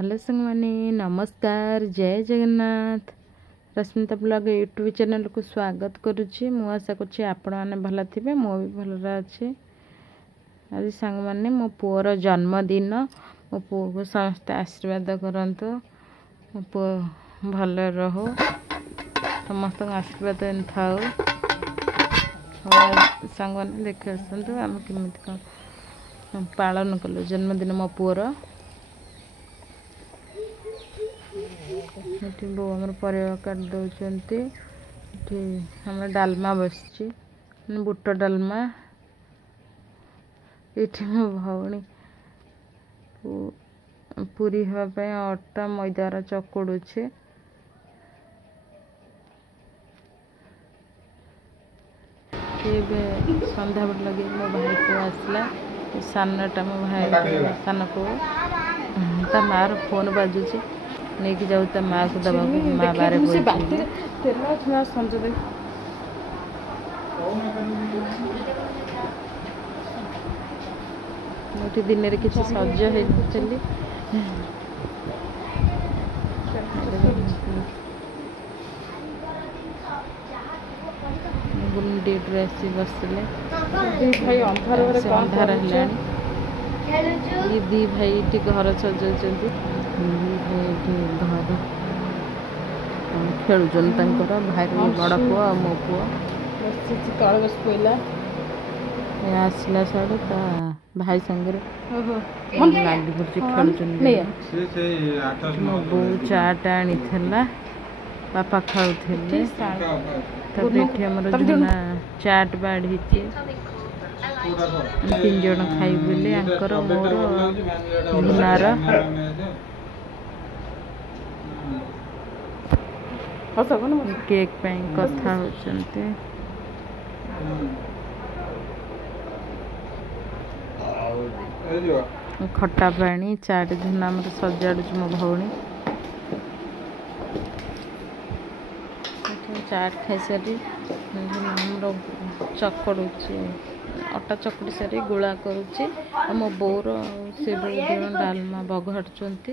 hello संग माने नमस्कार जय Jagannath Rashmita blog YouTube channel को स्वागत करुच्ची मु आशा कर आपण मैंने भल थे मु भी भल अच्छे आज सांग माने मो पुअर जन्मदिन मो पुओ को समस्त आशीर्वाद करंतु मो पुओ भल रहो समस्त आशीर्वाद थाओ सांग मैंने देख आसतु आम केमी कौन पालन कलु जन्मदिन मो पुअर बो आम परिवा काट दौरान ये डालमा बस बुट डालमा ये मो भौणी पूरी हाँपाई अटा मैदार चकुड़े सन्ध्या बेल लगे मो भाई पु आसला सानटा मो भाई सान पु ता मार फोन बाजुची नहीं कि जाऊ ता माँ को दबा माँ बारे मोटी दिन रे किसी सज है चली गुंडी ड्रेस बसले भाई अंधार है ये दी भाई टी घर सजा घर खेलुन भाई बड़ पुआ मो पुआ तल बस पड़ा आसला साड़े भाई संगे लागी पड़ी खेल मो बो चाट आनी बापा खाऊे झुना चाट बाढ़ी तीन जन खाई बोले आंकर मोर झुनार केक कथा होचंते खट्टा पानी चाट झुना मत सजाड़ू मो भौणी चाट खाई सारी चकड़ुचे अटा चकड़ी सारी गुला करुचे मो बोर से डालमा बघाड़ुंट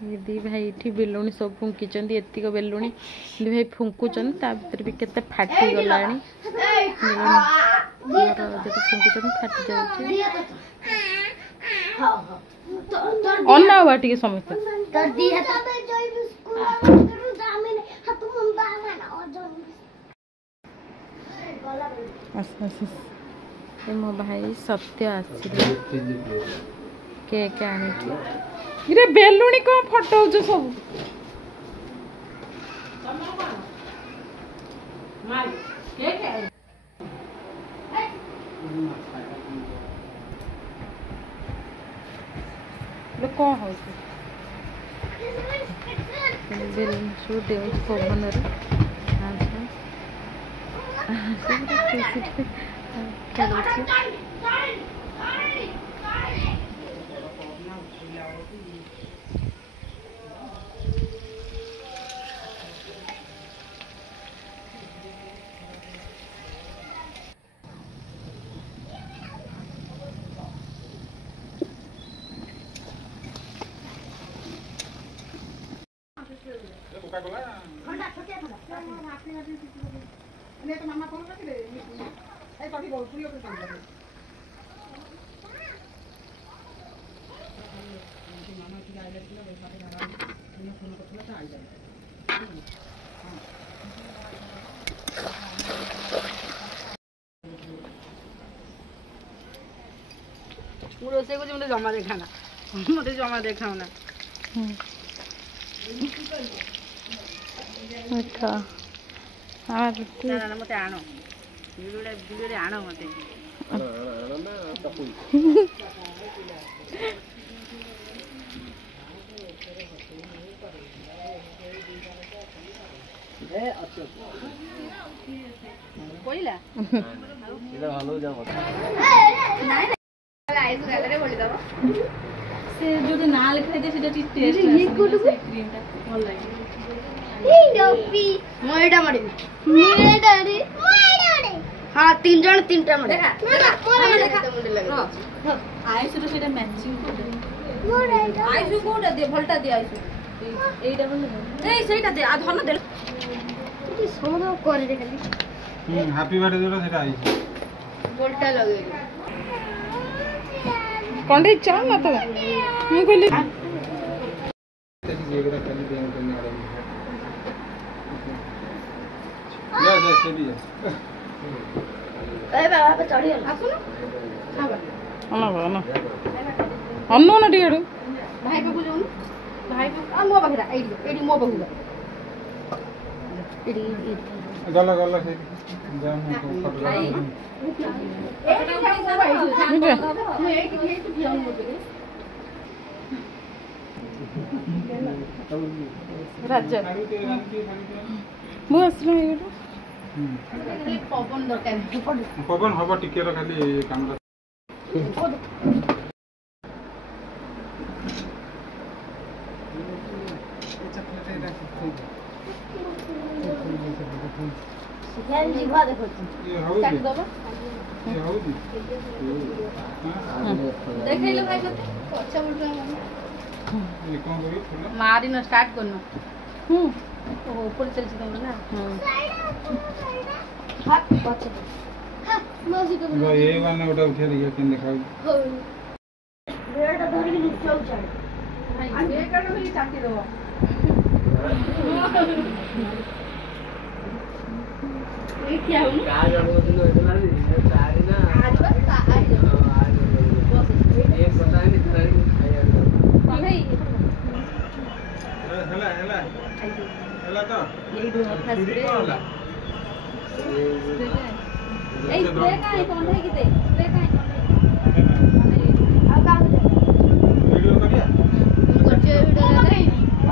ये दी भाई ये बेलुणी सब फुंकी एतिक बेलुणी दी भाई फुंकुचन ता भीतर भी केते फाटी गलानी फुंकुचन फाटी जाउची अन्ना बाटी के समस्त मो भाई सत्य आसिले केक आनिकी रे बेलुणी कौन फटाउछ सब कौन हो बेलुन सब दे पवन रोसे को मुझे जमा देखाना मुझे जमा देखाओ ना अच्छा हां ना मते आनो वीडियो रे आनो मते ना तपु ए अच्छा कोइला इला भालो जा मत आइस गले बोली दबो से जो ना लिखा दे सेटा टेस्ट ये कोटो क्रीम ता भल लागे ए डोपी मोइडा मडी मोइडा रे हां तीन जण तीनटा मडी देखा मोइडा देखा मुंडे लगे आइस रो सेटा मैचिंग आइसु कोडा दे भलटा दे आइसु एइटा बन ए सेटा दे आ धन दे इति समद करे रे खाली हैप्पी बर्थडे जोड़ा सेटा आई भलटा लगे कंडे चल ना तो हम कहली जेगरा खाली दे करने वाला जा जा चली जा ए बाबा चढ़ी आसु ना अन्नो ना टिकेडु भाई पे बुझौनु भाई पे आ मो बखरा एडी मो बहुला एडी गल्ला गल्ला से जा मु तो फोटो ला राजा मु असलो पवन दरकार पवन हबो टिके रो खाली काम सिखाई जीवा देखो ये हो काट दबो ये हो देखैलो भाई कते अच्छा बोल रहा ये कौन करी मारी न स्टार्ट करनो ओ ऊपर चल चलो ना हाथ पछे हां मौसी को वो ये वाला उठा उठे दिया केन देखाऊ बेटा धरि के लुक चौ चढ़ भाई ये कड़ो ही चाटी दबो ये क्या हो का जब दिन इतना सारी ना आज बस आज बस एक पता नहीं सारी खाया भाई हला हला हला तो यही दो हफ्ता से ए स्प्रे का है कौन है किते स्प्रे का है अब का वीडियो करिया बच्चे वीडियो नहीं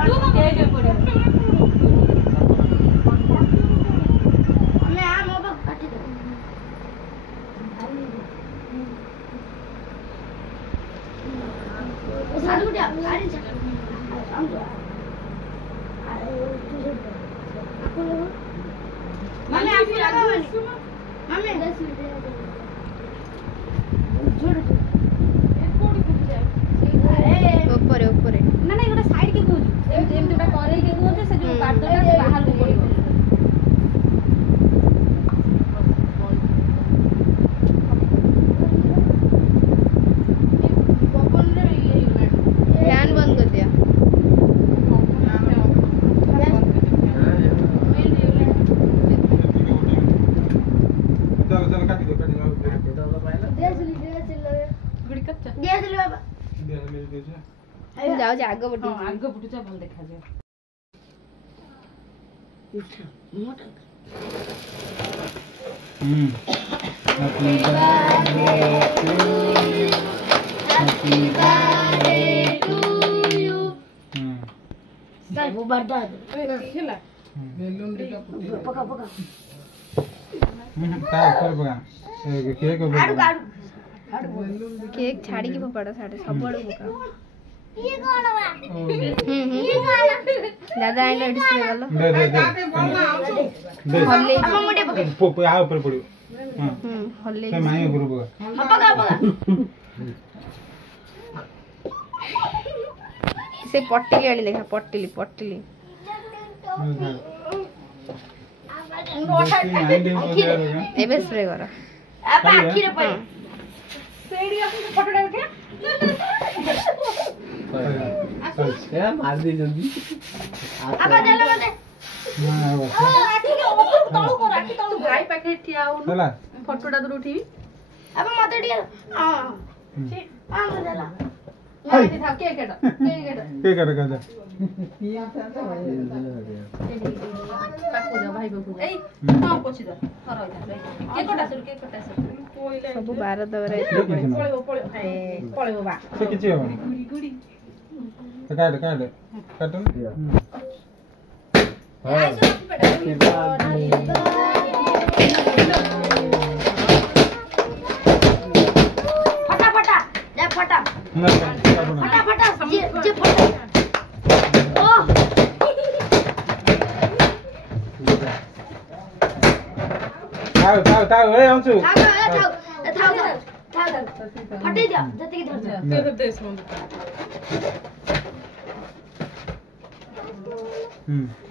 तू का वीडियो पड़े मैं आ मोबा काटी दे ओ साडू उठा गाड़ी चल हम तो अरे तुझे आपको लोग मम्मी आप लगाओ मम्मी 10 मिनट जोड़ ऊपर ऊपर ना ना एटा साइड के कहू एम एटा करे के कहू से जो काटटा से बाहर को पड़ो पवन रे ये फैन बंद कर दिया चल चल काटी दो गुड़ी कच्चा दिया दिले बाबा दे ले दे जा जाओ जा आगे बढ़ो आगे बुटुचा भल देखा जाए हैप्पी बर्थडे टू यू सब बर्दा खेला पका पका ता ऊपर बगा केक ऊपर आडू आडू केक छाड़ी के पड़ा साडे सब बड़ पका ये कौन बा ये कौन दादा एंड डिस्प्ले वाला दे दे दे दे हल्ले अब मुंडे पके पोप आ ऊपर पड़ियो हां हल्ले से माई ऊपर बगा पका पका से पट्टिली आनी देखा पट्टिली पट्टिली एबे स्प्रे करो अब आखिर पे सेडी अपन फोटोटा उठे क्या मार दे जल्दी अब देले मते हां बस राखी के ऊपर तळु को राखी तळु भाई पाखे ठिया हो चला फोटोटा दूर उठीबी अब मते दिया हां हां देला हाय था केक केटा केक काट जा पाको जा भाई बाबू ए हां पोछि द हर केक कटा सर सब 12 दवरे पळेबो पळेबो बा से किछि हो गुडी काट काट काट हां फटा फटा ले फटा ना फटा फटा जे फटा ओ ताऊ ए आउँछु थाउ फटे दिया जति के धर तेरे देश में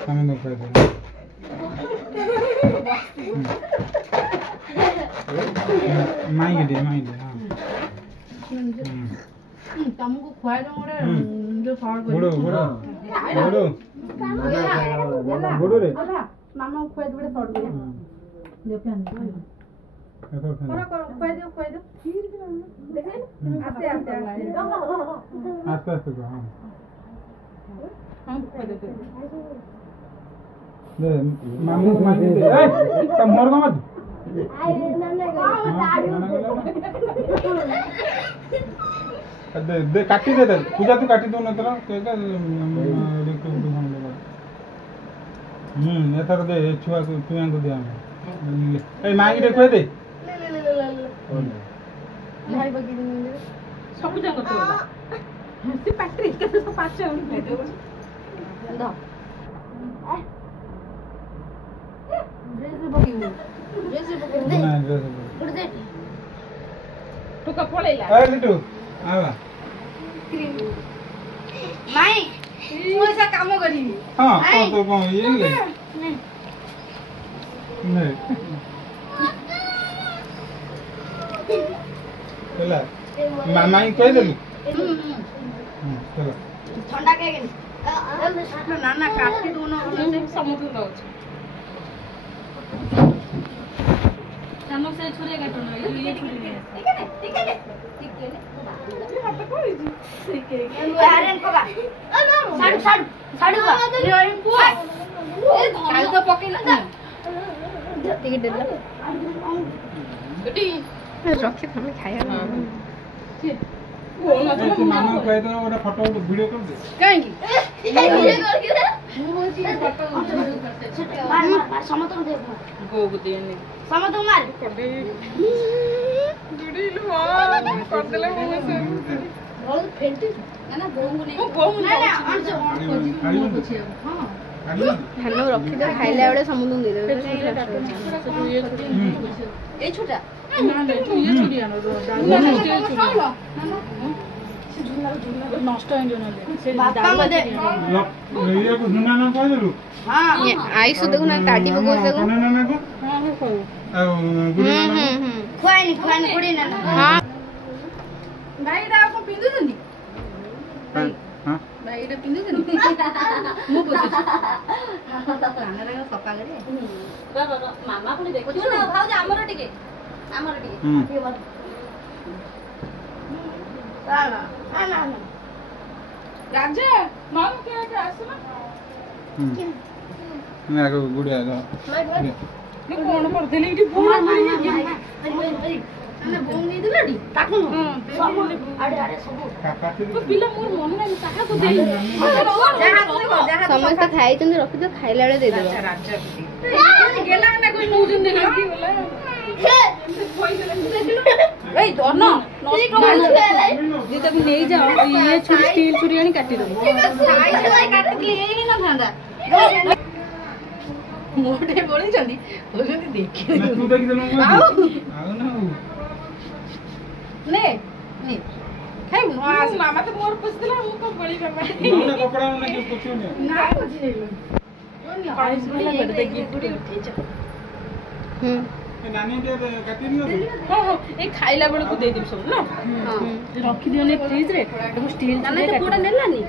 सामने कर दे माई दे हां ତମକୁ ଖୁଆଇ ଦଉ ଗୋଟେ ଯୋଉ ସର୍ଟ गुडो गुडो गुडो गुडो रे ମାମାକୁ ଖୁଆଇ ଦଉ ଗୋଟେ ସର୍ଟ କରି ଦେ ଫ୍ୟାନ୍ करो କର ଖୁଆଇ ଦଉ ଦେଖେଇ ଆସ୍ତେ ଆସ୍ତେ आस्ते आस्ते को हां ହଁ ଖୁଆଇ ଦେ दे मामू माई दे ए तम मोर को मत दे दे काटी दे दे पूजा तू काटी दो न तोरा के का एथर दे छुआ को पिया को दिया ए माई दे कोइ दे ଭାଇ ବଗି ସବୁ ଯାକ ତୋର ସେ ପାଟିରେ କେତେ ସବୁ ପାଚ ଖାଇ ଦେବ ଦ ଡ୍ରେସ ବଗିବୁ ଦେ ना ड्रेस गुड दे ଟୁକା ପଳେଇଲା ए लिटू आवा माई ମୁଁ ଏସା କାମ କରିବି हां तो को ये ले नहीं चला माई कोइ देलु चला ठंडा के गेल ନା ନା କାଟି ଦଉନ ସମସ୍ତଙ୍କୁ ଦଉଛି ଚାଲ ସେ ଛୁରୀ କାଟୁ ନା ଇଏ ଛୁରୀ हारेन पका साडू साडू साडू କାଲି ତ ପକେଇଲା ନା टिकट दे ଏଠି रखी तमे खाया तू मामा कोइ दे ओटा फोटो वीडियो कर दे କାହିଁକି मार मार समतल दे ଗୋକୁ ଦିଏନି समतल मार କରିଦେଲେ बहुत फेंटी ना ना बोंगु नहीं ना ना अंजो हेलो रखी दे खाइला बेले समुद्र दे दे ए छोटा ନା ନା ତୁ ଇଏ ଛୁରୀ ଆଣ ନଷ୍ଟ ହେଇଯିବ ନହେଲେ ସେ बापा मते ये को सुना ना कोइ देलु हां ये आई सुदे को ना टाटी बगो से को सुना ना को ହଁ ହଁ କହୁ आ गुडी ना खुआनी खुआनी कुड़ी ना हां ଭାଇଟା ଆଉ କଣ ପିନ୍ଧୁଛନ୍ତି हां ଭାଇଟା ପିନ୍ଧୁଛନ୍ତି ମୁଁ ବୁଝୁଛି कानरे सफा करे ମାମା ପୁଣି बुझु ना भाउज हमरो टिके ना ना ना ରାଜା ମାମା କିଏ ଆସୁନ मेरा को गुडिया दा ମୁଁ କଣ କରିଦେଲି ଏଠି मार मार ना बोंग नहीं दिलडी काटू सब आडे आडे सब काटी दे ପିଲା ମୋର ମନେ ନାହିଁ କାହାକୁ ଦେଇ समस्त खाई चंदी रखी दे खाइला बेले दे दे ରାଜା ଗେଲା ନା કોઈ ନଉଛନ୍ତି ଲାଗି ଗଲା ଏଇ ଧନ ତାକୁ ନେଇଯାଅ ଇଏ ଛୁରୀ ଷ୍ଟିଲ ଛୁରୀ ଆଣି କାଟିଦେବୁ ମୋଟେ ବଳିଛନ୍ତି କହୁଛନ୍ତି ଦେଖି ना तू देखि देलु आउ ना ନେ ଖାଇବୁ ମାମା ତ ମୋର ପୋଷିଥିଲା ମୁଁ କଣ ବଳି ବାବା ना कपड़ा ना के कुछ नहीं ନା ବୁଝି नानी दे काटी दियो ହଁ ହଁ ଏଇ ଖାଇଲା ବେଳକୁ ଦେଇଦେବି ସବୁ ନା ରଖିଦିଅନି ଫ୍ରିଜରେ ତାକୁ ଷ୍ଟିଲ୍ କୋଉଟା ନେଲାନି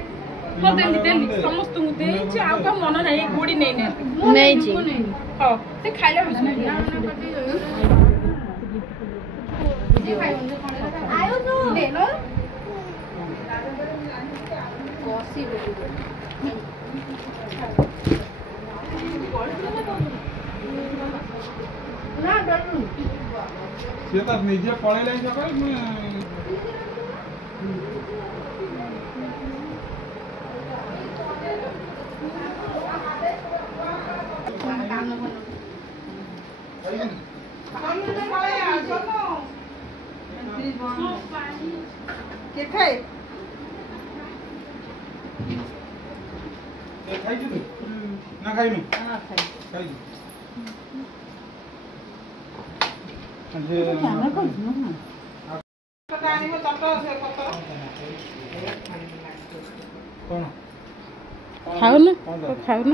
ହଁ ଦେଲି ଦେଲି ସମସ୍ତଙ୍କୁ ଦେଇଛି ଆଉ କାହା ମନ ନାହିଁ ଏଇ ଗୋଡ଼ି ନେଇନାହାନ୍ତି ନେଇଛି ହଁ ସେ ଖାଇଲା ବେଳକୁ से त निजे पळेलै सकाळ म के खाए खाइछु तू ना खाइनु हां खाए खाइछु जे ध्यान कर ना पता आनी में तत से पता କଣ ଖାଉନ କଣ ତ ଖାଉନ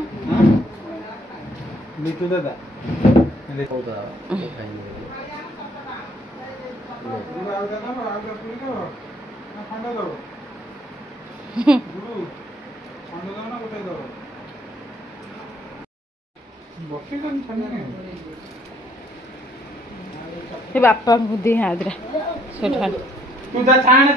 ଲିଟୁ ଦାଦା କହୁଥା ଖାଇନି ଆଉ ଦାଦା ଆଉ ପୁରୀ ଦବ ନା ଖଣ୍ଡ ଦବ ଗୁରୁ ଖଣ୍ଡ ଦବ ନା ଗୋଟାଇ ଦବ ବସିଛନ୍ତି ଛାନିଆ ଏ ବାପାଙ୍କୁ ଦିଏ ଆଦ୍ରା ସେଠା ତୁ ଯା ଛାଣେ